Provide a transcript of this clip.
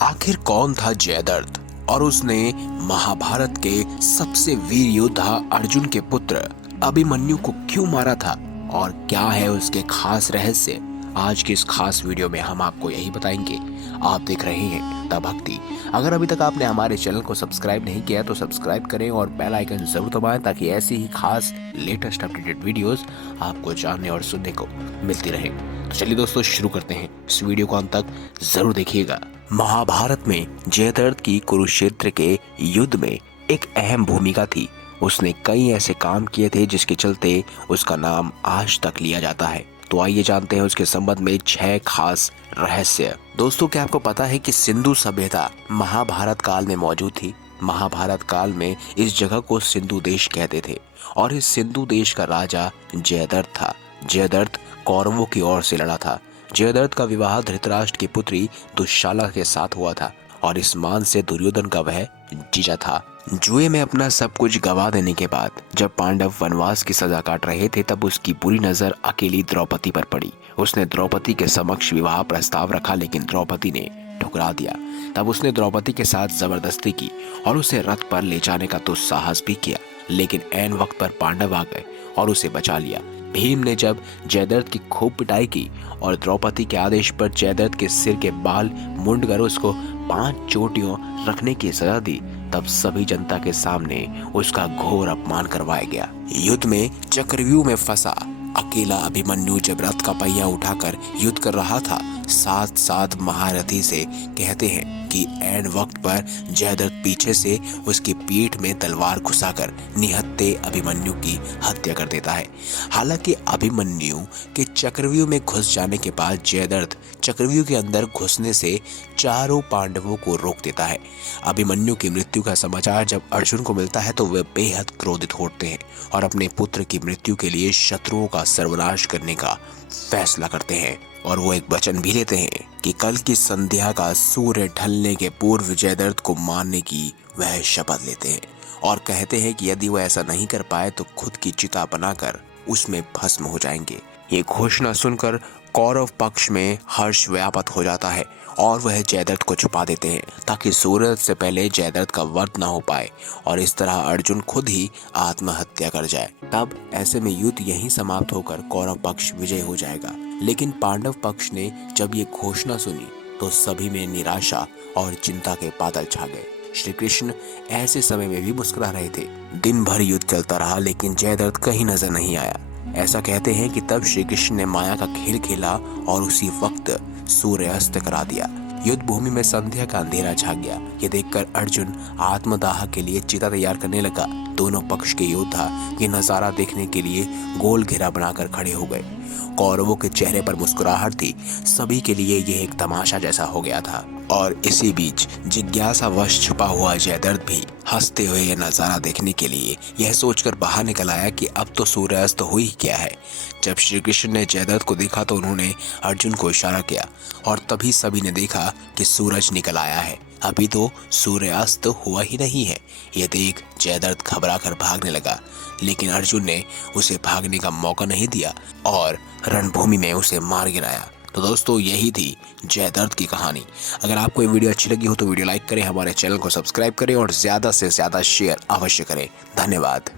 आखिर कौन था जयद्रथ और उसने महाभारत के सबसे वीर योद्धा अर्जुन के पुत्र अभिमन्यु को क्यों मारा था और क्या है उसके खास रहस्य। आज की इस खास वीडियो में हम आपको यही बताएंगे। आप देख रहे हैं द भक्ति। अगर अभी तक आपने हमारे चैनल को सब्सक्राइब नहीं किया तो सब्सक्राइब करें और बेल आइकन जरूर दबाएं ताकि ऐसी ही खास लेटेस्ट अपडेटेड वीडियोस आपको जानने और सुनने को मिलती रहे। तो चलिए दोस्तों शुरू करते हैं। इस वीडियो को अंत तक जरूर देखिएगा। महाभारत में जयद्रथ की कुरुक्षेत्र के युद्ध में एक अहम भूमिका थी। उसने कई ऐसे काम किए थे जिसके चलते उसका नाम आज तक लिया जाता है। तो आइए जानते हैं उसके संबंध में 6 खास रहस्य। दोस्तों, क्या आपको पता है कि सिंधु सभ्यता महाभारत काल में मौजूद थी। महाभारत काल में इस जगह को सिंधु देश कहते थे और इस सिंधु देश का राजा जयद्रथ था। जयद्रथ कौरवों की ओर से लड़ा था। जयद्रथ का विवाह धृतराष्ट्र की पुत्री दुशाला के साथ हुआ था और इस मान से दुर्योधन का वह जीजा था। जुए में अपना सब कुछ गवा देने के बाद जब पांडव वनवास की सजा काट रहे थे तब उसकी बुरी नजर अकेली द्रौपदी पर पड़ी। उसने द्रौपदी के समक्ष विवाह प्रस्ताव रखा लेकिन द्रौपदी ने ठुकरा दिया। तब उसने द्रौपदी के साथ जबरदस्ती की और उसे रथ पर ले जाने का दुस्साहस भी किया, लेकिन ऐन वक्त पर पांडव आ गए और उसे बचा लिया। भीम ने जब जयद्रथ की खूब पिटाई की और द्रौपदी के आदेश पर जयद्रथ के सिर के बाल मुंडकर उसको 5 चोटियों रखने की सजा दी, तब सभी जनता के सामने उसका घोर अपमान करवाया गया। युद्ध में चक्रव्यूह में फंसा अकेला अभिमन्यु जब रथ का पहिया उठाकर युद्ध कर रहा था, साथ साथ महारथी से कहते हैं कि ऐन वक्त पर जयद्रथ पीछे से उसकी पीठ में तलवार घुसाकर निहत्थे अभिमन्यु की हत्या कर देता है। हालांकि अभिमन्यु के चक्रव्यूह में घुस जाने के बाद जयद्रथ चक्रव्यूह के अंदर घुसने से चारों पांडवों को रोक देता है। अभिमन्यु की मृत्यु का समाचार जब अर्जुन को मिलता है तो वे बेहद क्रोधित होते हैं और अपने पुत्र की मृत्यु के लिए शत्रुओं का सर्वनाश करने का फैसला करते हैं और वो एक वचन भी लेते हैं कि कल की संध्या का सूर्य ढलने के पूर्व जयद्रथ को मारने की वह शपथ लेते हैं और कहते हैं कि यदि वो ऐसा नहीं कर पाए तो खुद की चिता बनाकर उसमें भस्म हो जाएंगे। ये घोषणा सुनकर कौरव पक्ष में हर्ष व्याप्त हो जाता है और वह जयद्रथ को छुपा देते हैं ताकि सूर्य से पहले जयद्रथ का वध न हो पाए और इस तरह अर्जुन खुद ही आत्महत्या कर जाए। तब ऐसे में युद्ध यहीं समाप्त होकर कौरव पक्ष विजय हो जाएगा। लेकिन पांडव पक्ष ने जब ये घोषणा सुनी तो सभी में निराशा और चिंता के बादल छा गए। श्री कृष्ण ऐसे समय में भी मुस्कुरा रहे थे। दिन भर युद्ध चलता रहा लेकिन जयद्रथ कहीं नजर नहीं आया। ऐसा कहते हैं कि तब श्री कृष्ण ने माया का खेल खेला और उसी वक्त सूर्यास्त करा दिया। युद्ध भूमि में संध्या का अंधेरा छा गया। ये देखकर अर्जुन आत्मदाह के लिए चिता तैयार करने लगा। दोनों पक्ष के योद्धा ये नजारा देखने के लिए गोल घेरा बनाकर खड़े हो गए। कौरवों के चेहरे पर मुस्कुराहट थी। सभी के लिए यह एक तमाशा जैसा हो गया था और इसी बीच जिज्ञासावश छुपा हुआ जयद्रथ भी हंसते हुए यह नजारा देखने के लिए यह सोचकर बाहर निकल आया कि अब तो सूर्यास्त हो ही क्या है। जब श्री कृष्ण ने जयद्रथ को देखा तो उन्होंने अर्जुन को इशारा किया और तभी सभी ने देखा कि सूरज निकल आया है। अभी तो सूर्यास्त हुआ ही नहीं है। यह देख जयद्रथ घबरा कर भागने लगा, लेकिन अर्जुन ने उसे भागने का मौका नहीं दिया और रणभूमि में उसे मार गिराया। तो दोस्तों, यही थी जयद्रथ की कहानी। अगर आपको ये वीडियो अच्छी लगी हो तो वीडियो लाइक करें, हमारे चैनल को सब्सक्राइब करें और ज्यादा से ज्यादा शेयर अवश्य करें। धन्यवाद।